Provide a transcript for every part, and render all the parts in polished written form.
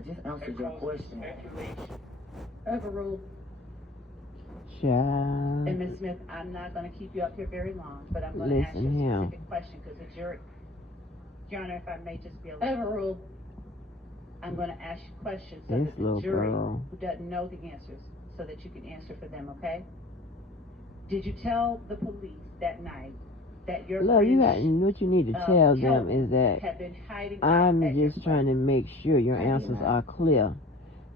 just answered your question. Overruled. Child. And Ms. Smith, I'm not going to keep you up here very long, but I'm going to ask you a specific question because the jury. Your Honor, if I may just be overruled. I'm going to ask you questions so that the jury who doesn't know the answers, so that you can answer for them, okay? Did you tell the police that night that your Look, what you need to tell them is that have been hiding I'm just trying to make sure your answers are clear.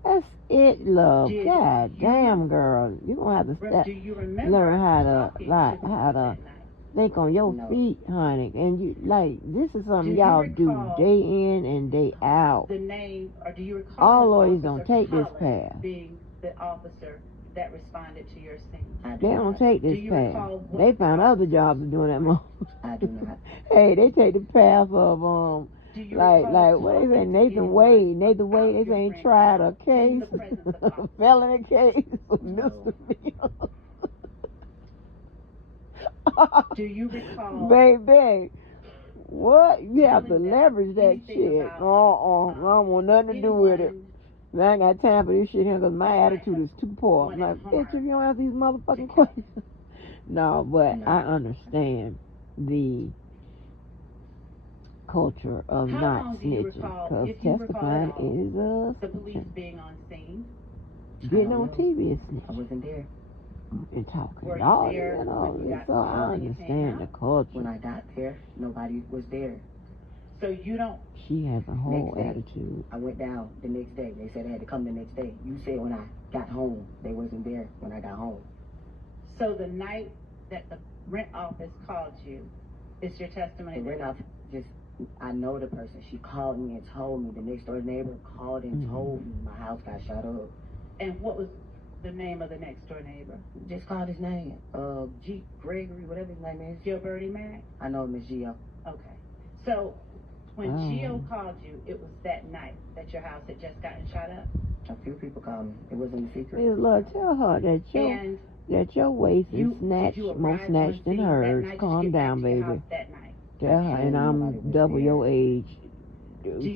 That's it, love. God damn, girl. You're going to have to learn how to think on your feet, honey. And you, like, this is something y'all do day in and day out. The name, or do you recall all lawyers don't take this path. Being the officer that responded to your scene? They don't take this path. They found other jobs of doing that more. I do not. Hey, they take the path of like what they say, Nathan Wade. Nathan Wade, they ain't tried a case, a felony case, misdemeanor. Do you recall? Baby, what? You have to leverage that shit. I don't want nothing to do with it. I ain't got time for this shit here because my attitude is too poor. I'm like, bitch, if you don't ask these motherfucking questions. No, but I understand the culture of not snitching, because testifying is the police being on scene. Getting on TV is snitching. I wasn't there. And talking all so I understand the culture. When I got there, nobody was there. So you don't. She has a whole attitude. I went down the next day. They said I had to come the next day. You said when I got home, they wasn't there when I got home. So the night that the rent office called you, is your testimony? The rent office I know the person. She called me and told me. The next door neighbor called and told me my house got shot up. And what was the name of the next door neighbor? Just called his name. G. Gregory, whatever his name is. Gilberti Mack? I know him as Gio. Okay. So when Gio called you, it was that night that your house had just gotten shot up? A few people called me. It wasn't a secret. Please, Lord, tell her that your waist is snatched, more snatched than hers. Calm down, baby. Tell her, and I'm double your age.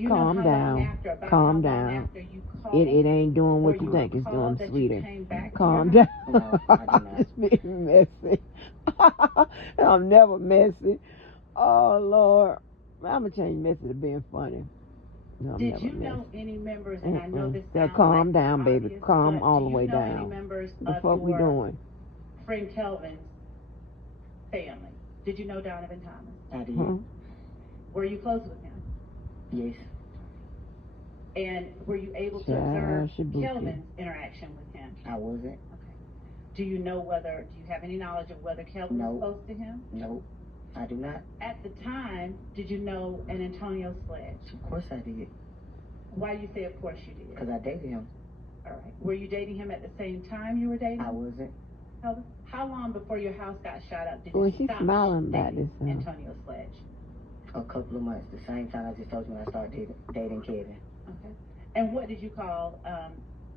Calm down. Calm down. It ain't doing what you think it's doing, sweetie. Calm down. I'm just being messy. I'm never messy. Oh, Lord. I'm going to change messy to being funny. No, did you know any members, and I know this sounds calm like down, baby. obvious, Calm all the way do you know down. Any members the of fuck we doing? Friend Kelvin's family? Did you know Donovan Thomas? I did. Were you close with him? Yes. And were you able to observe Kelvin's interaction with him? I wasn't. Okay. Do you have any knowledge of whether Kelvin was close to him? No, I do not. At the time, did you know an Antonio Sledge? Of course I did. Why do you say of course you did? Because I dated him. All right. Were you dating him at the same time you were dating? I wasn't. How long before your house got shot up did you stop smiling about dating this, Antonio Sledge? A couple of months. The same time I just told you when I started dating Kevin. Okay. And what did you call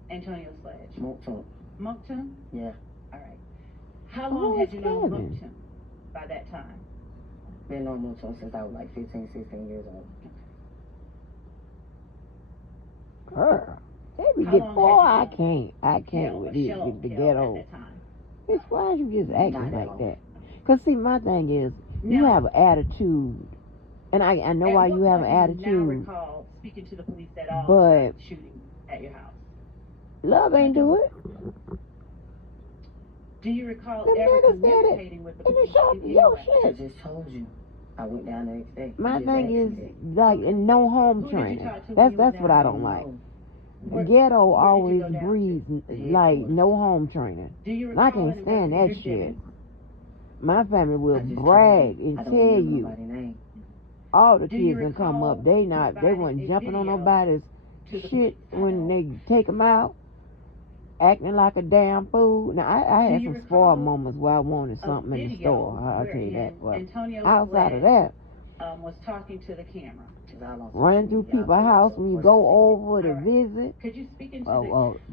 Antonio Sledge? Moncton. Moncton? Yeah. All right. How long had you known Moncton by that time? Been on Moncton since I was like 15, 16 years old. Girl, they be I can't with the ghetto. It's why you just acting like that? Because see, my thing is, you have an attitude. And I know why you have an attitude. Now recall speaking to the police at all but shooting at your house. Love ain't do it. Do you recall ever communicating with the police? I just told you. I went down the next day. My thing is like no home training. That's what I don't like. The ghetto always breeds like no home training. I can't stand that shit. My family will brag and tell you. All the kids can come up. They weren't jumping on nobody's shit when they take them out, acting like a damn fool. Now I had some spoiled moments where I wanted something in the store. I'll tell you that. But outside of that, was talking to the camera. Running through people's house when you go over to visit. Could you speak into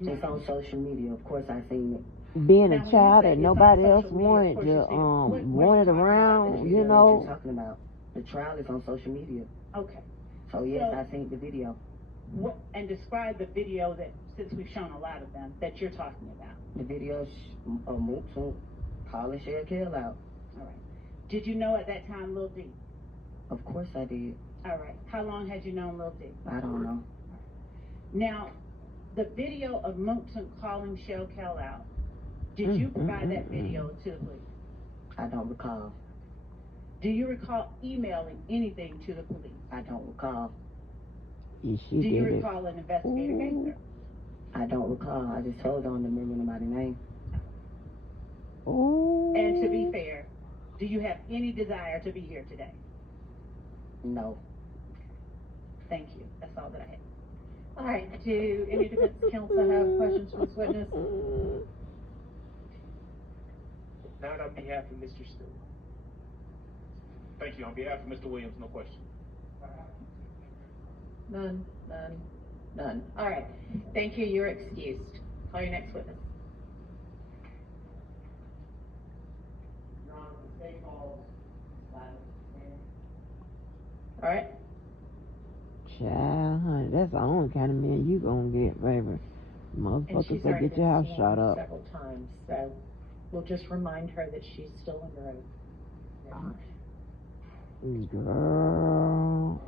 it's on social media. Of course, I seen it. Being a child that nobody else wanted to wanted around, you know. What you're talking about? The trial is on social media. Okay. So yes, I seen the video. And describe the video that, since we've shown a lot of them, that you're talking about. The video of Mootson calling Shell Kill out. All right. Did you know at that time Lil D? Of course I did. All right. How long had you known Lil D? I don't know. Now, the video of Mootson calling Shell Kill out, did you provide that video to the police? I don't recall. Do you recall emailing anything to the police? I don't recall. Do you recall an investigator gangster? I don't recall. I just told you I don't remember nobody's name. Ooh. And to be fair, do you have any desire to be here today? No. Thank you. That's all that I have. All right. Do any defense counsel have questions for this witness? Not on behalf of Mr. Stewart. Thank you. On behalf of Mr. Williams, no question. None. All right. Thank you. You're excused. Call your next witness. All right. Child, honey, that's the only kind of man you gonna get, baby. Motherfuckers say get your house shot up. Several times, so we'll just remind her that she's still under oath. Girl,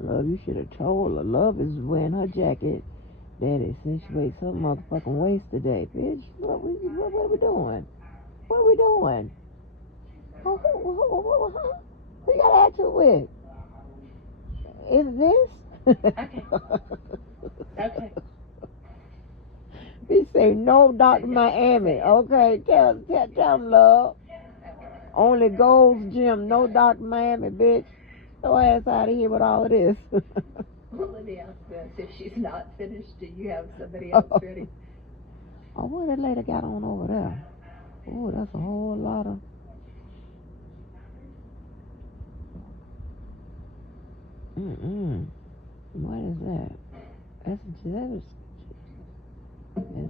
Love, you should have told her. Love is wearing her jacket that accentuates her motherfucking waist today, bitch. What are we doing? What are we doing? Who you got attitude with? Is this? Okay. Okay. He say no, Dr. Miami. Okay, tell him, love. Only Gold's Gym, no Dr. Miami, bitch. Throw ass out of here with all of this. Well, let me ask this. If she's not finished, do you have somebody else ready? Oh, what that lady got on over there? Oh, that's a whole lot of... What is that? Is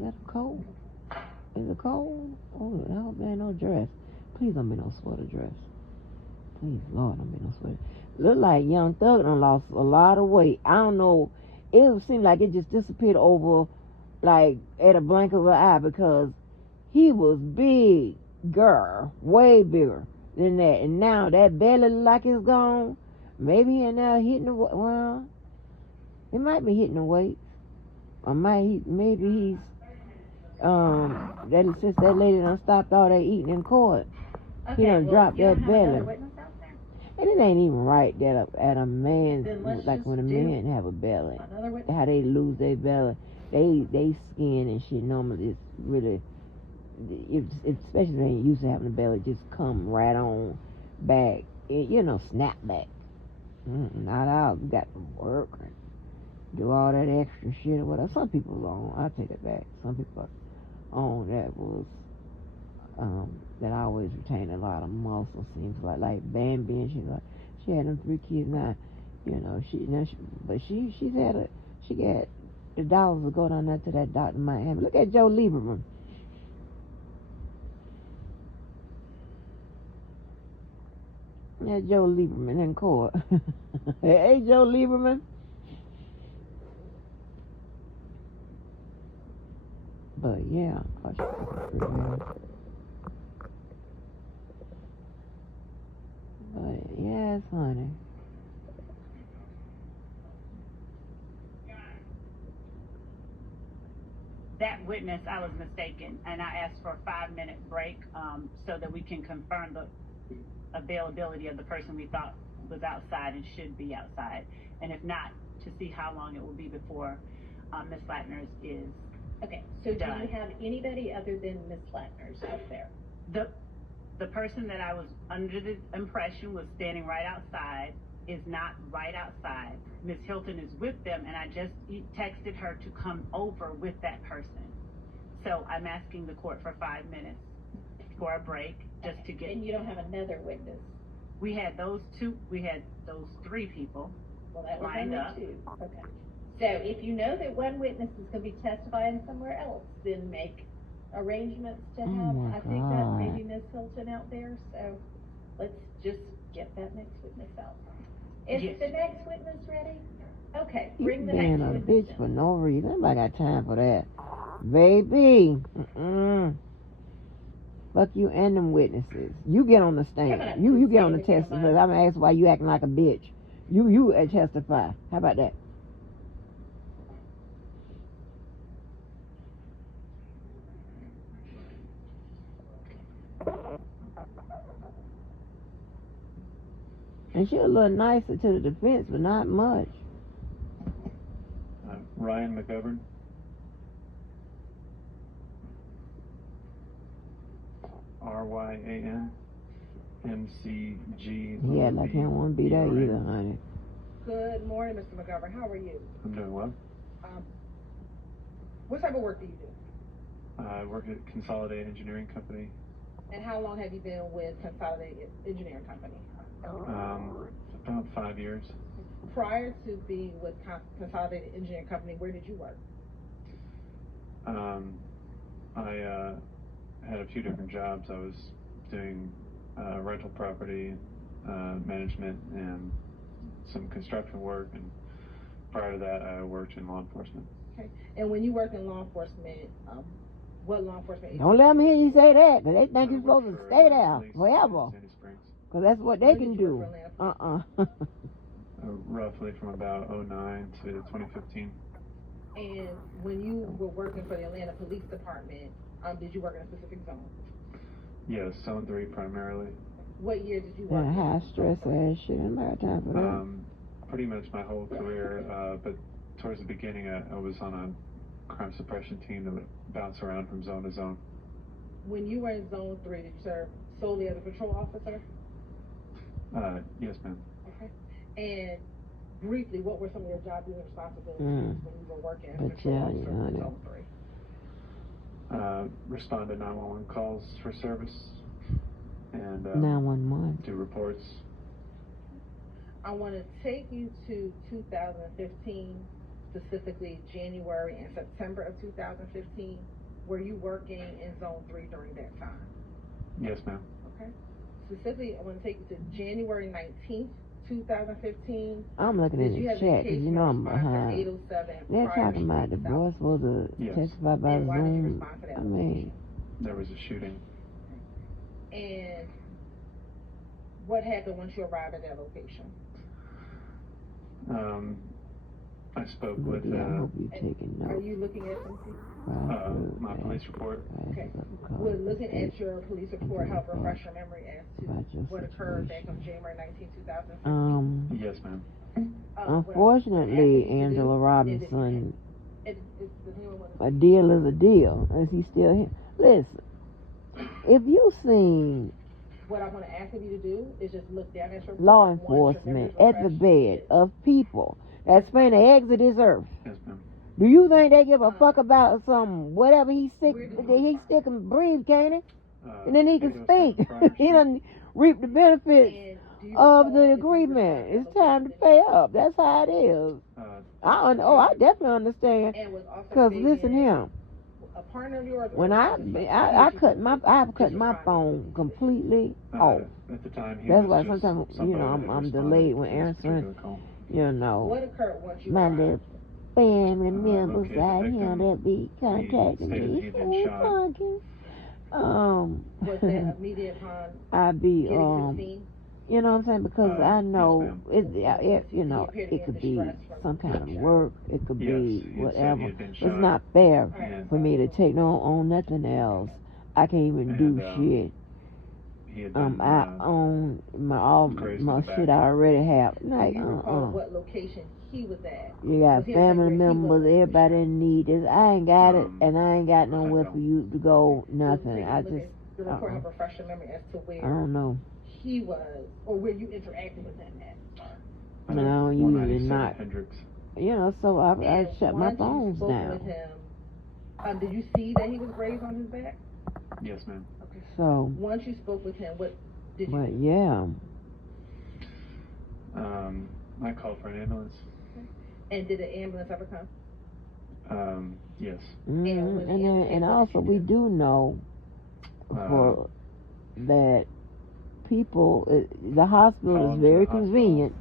that a coat? Is it cold? Oh, I hope there ain't no dress. Please don't be no sweater dress. Please, Lord, don't be no sweater. Look like Young Thug done lost a lot of weight. I don't know. It seemed like it just disappeared over, like, at a blink of an eye, because he was big, girl, way bigger than that. And now that belly look like it's gone. Maybe he ain't now hitting the, well, he might be hitting the weights. Or maybe he's, since that lady done stopped all that eating in court, Okay, he done dropped that belly. Witness out there? And it ain't even right that at a man's, Then let's like just when a do man have a belly, Another witness? how they lose their belly, they skin and shit normally is really, especially when you used to having a belly, just come right on back, snap back. Not out, you got to work and do all that extra shit or whatever. Some people on, I take it back. Some people on that was, that always retained a lot of muscle, seems like Bambi and shit. Like, she had them 3 kids now, she got the dollars to go down there to that Dr. Miami. Look at Joe Lieberman. Yeah, Joe Lieberman in court. Hey, Joe Lieberman. But yeah, but yes, honey. That witness, I was mistaken, and I asked for a 5-minute break so that we can confirm the availability of the person we thought was outside and should be outside, and if not, to see how long it will be before Ms. Lattner's is Okay, so done. do you have anybody other than Ms. Lattner's out there? The person that I was under the impression was standing right outside is not right outside. Ms. Hilton is with them, and I just texted her to come over with that person. So I'm asking the court for 5 minutes for a break, just to get... And you don't have another witness? We had those 3 people. Well, that was lined only up. 2. Okay. So if you know that one witness is going to be testifying somewhere else, then make arrangements to have, I think that maybe Ms. Hilton out there. So let's just get that next witness out. Is Yes. the next witness ready? Okay, You bring the being next a witness. bitch for no reason. Nobody got time for that. Baby. Fuck you and them witnesses. You get on the stand. You get on the testify. I'm gonna ask why you acting like a bitch. You testify. How about that? And she a little nicer to the defense, but not much. Ryan McGovern. RYANMCG. Yeah, like he don't want to be there either, honey. Good morning, Mr. McGovern. How are you? I'm doing well. What type of work do you do? I work at Consolidated Engineering Company. And how long have you been with Consolidated Engineering Company? About 5 years. Prior to being with Consolidated Engineering Company, where did you work? I had a few different jobs. I was doing rental property management and some construction work, and prior to that I worked in law enforcement. Okay. And when you work in law enforcement, what law enforcement? Don't let them hear you say that, because they think you're supposed to stay there forever. Because that's what they can do. Roughly from about 2009 to 2015. And when you were working for the Atlanta Police Department, did you work in a specific zone? Yes, Zone 3 primarily. What year did you work? High stress ass shit. I'm not time for that. Pretty much my whole career, but towards the beginning I was on a crime suppression team that would bounce around from zone to zone. When you were in Zone 3, did you serve solely as a patrol officer? Yes, ma'am. Okay. And briefly, what were some of your job duties and responsibilities when you were working as a patrol officer in Zone 3? Respond to 911 calls for service and 911. do reports. I want to take you to 2015, specifically January and September of 2015. Were you working in Zone 3 during that time? Yes, ma'am. Okay. Specifically, I want to take you to January 19th, 2015. I'm looking at the chat because you know I'm behind. They're talking about the boy supposed to testify by Zoom. I mean, there was a shooting. And what happened once you arrived at that location? I spoke with. I hope you're taking notes. Are you looking at something? My police report. Okay. We're looking at your police report. Help refresh your memory as to what occurred back on January 19, 2015. Yes, ma'am. Unfortunately, Angela Robinson, a deal is a deal. Is he still here? Listen, if you seen what I'm going to ask you to do is just look down at your law enforcement at the bed of people that spend the eggs of this earth. Yes, ma'am. Do you think they give a fuck about some whatever he stick and breathe, can't he? And then he can speak. He done reap the benefits of the agreement. It's time to pay up. That's how it is. I definitely understand. Cause listen here. When I cut my phone completely off. At the time, that's why sometimes I'm delayed when answering. What occurred once you my little family members out here that be contacting me. Was that immediate upon I be getting to the scene? you know what I'm saying, because I know it could be some kind of work, it could be whatever. It's not fair for me to take on nothing else. I can't even do shit. I own my shit I already have. Like, what location he was at? You got family members, everybody in need. I ain't got it, and I ain't got nowhere for you to go. Nothing. I just. The report help refresh your memory as to where I don't know. He was, or where you interacted with him at. No, usually not. Hendricks. So I shut my phones down. With him, did you see that he was grazed on his back? Yes, ma'am. Okay. So once you spoke with him, what did you? But yeah. I called for an ambulance. Okay. And did the ambulance ever come? Yes. And also we do know for that people, the hospital is very convenient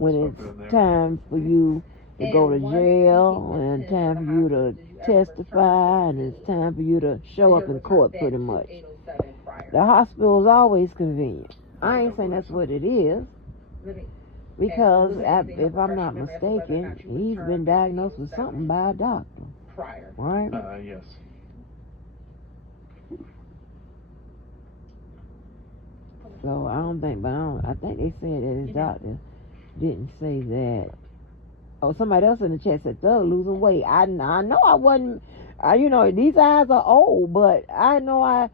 when Spoke it's with them there. time for you to go to And once jail, you and attend time the for you to hospital, did you ever testify, return and to it's time for you to show up Did you in return court, back pretty to much. 807 prior? The hospital is always convenient. I ain't I saying believe that's so. what it is, Let me because was there anything if I'm refresh not your memory as to whether or mistaken, not you he's returned been back to diagnosed with 807 something by a doctor, prior. right? Yes. So I don't think, but I think they said that his doctor didn't say that. Oh, somebody else in the chat said Thug losing weight. I know I wasn't. These eyes are old, but I know I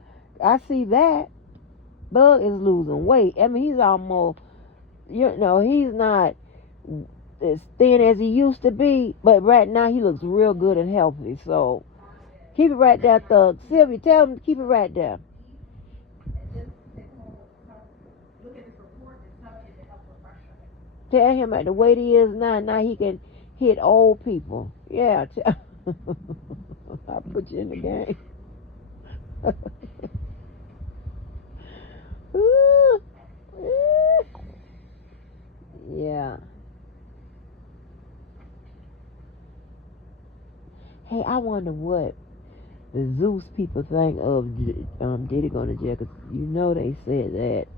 see that Thug is losing weight. I mean, he's almost, he's not as thin as he used to be, but right now he looks real good and healthy. So keep it right there, Thug. Sylvia, tell him to keep it right there. Tell him at the weight he is now he can hit old people. Yeah, I'll put you in the game. Ooh. Yeah. Hey, I wonder what the Zeus people think of Diddy going to jail, because they said that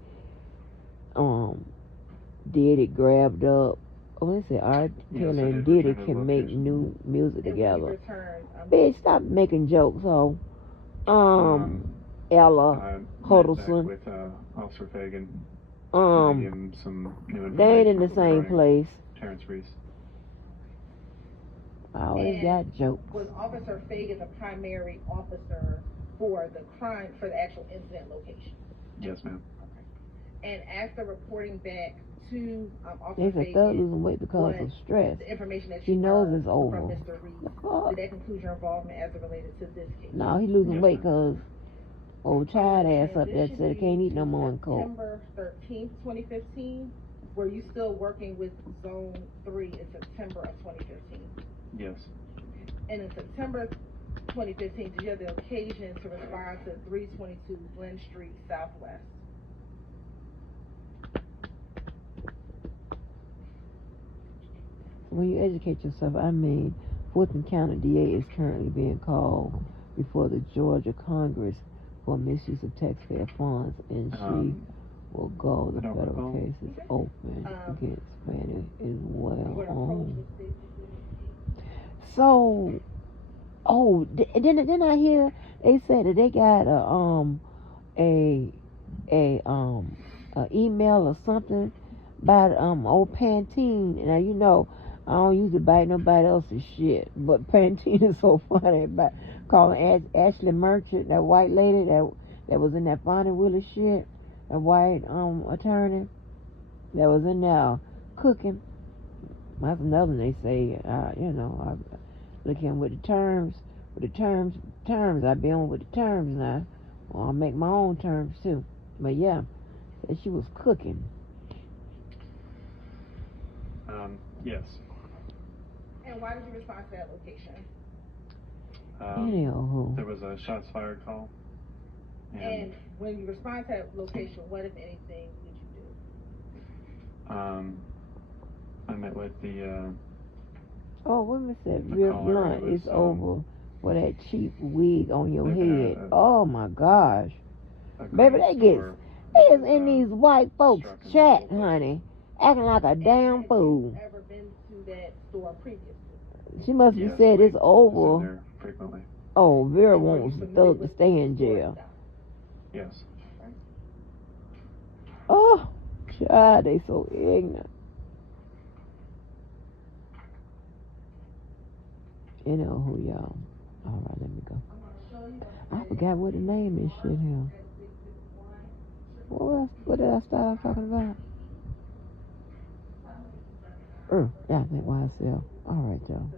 Diddy grabbed up. They said R. Kelly and Diddy can make new music together. Bitch, stop making jokes. So, Ella Huddleston. With Officer Fagan. Give him some new information. They ain't in the same place. Terrence Reese. I always got jokes. Was Officer Fagan the primary officer for the crime, for the actual incident location? Yes, ma'am. Okay. And after reporting back to Officer They said Fagan, Thug losing weight because of stress. The information that He you knows heard it's over. from Mr. Reese, did that conclude your involvement as it related to this case? No, he losing weight because old child ass up there said he can't eat no more in court. September 13th, 2015, were you still working with Zone 3 in September of 2015? Yes. And in September 2015, did you have the occasion to respond to 322 Glen Street Southwest? When you educate yourself, Fulton County DA is currently being called before the Georgia Congress for misuse of taxpayer funds, and she will go. The federal case is open against Fannie as well. So, didn't I hear they said that they got a email or something by old Pantene. Now I don't usually bite nobody else's shit, but Pantene is so funny about calling Ashley Merchant, that white lady that was in that Fonnie Willis shit, that white attorney that was in there cooking. That's another one they say. I look in with the terms. I be on with the terms now. Well, I'll make my own terms too. But yeah, said she was cooking. Yes. And why did you respond to that location? Anywho. There was a shots fired call. And when you respond to that location, what, if anything, did you do? I met with the Women said real blunt is over for that cheap wig on your head. Oh my gosh. Baby, they is in these white folks chat, honey, acting like a damn fool. Have you ever been to that store previously? She must be said it's over. There frequently. Oh, Vera wants Thug to stay in jail. Yes. Oh, child, they so ignorant. Who y'all? All right, let me go. I forgot what the name is shit here. What did I start off talking about? Yeah, I think YSL. All right, y'all.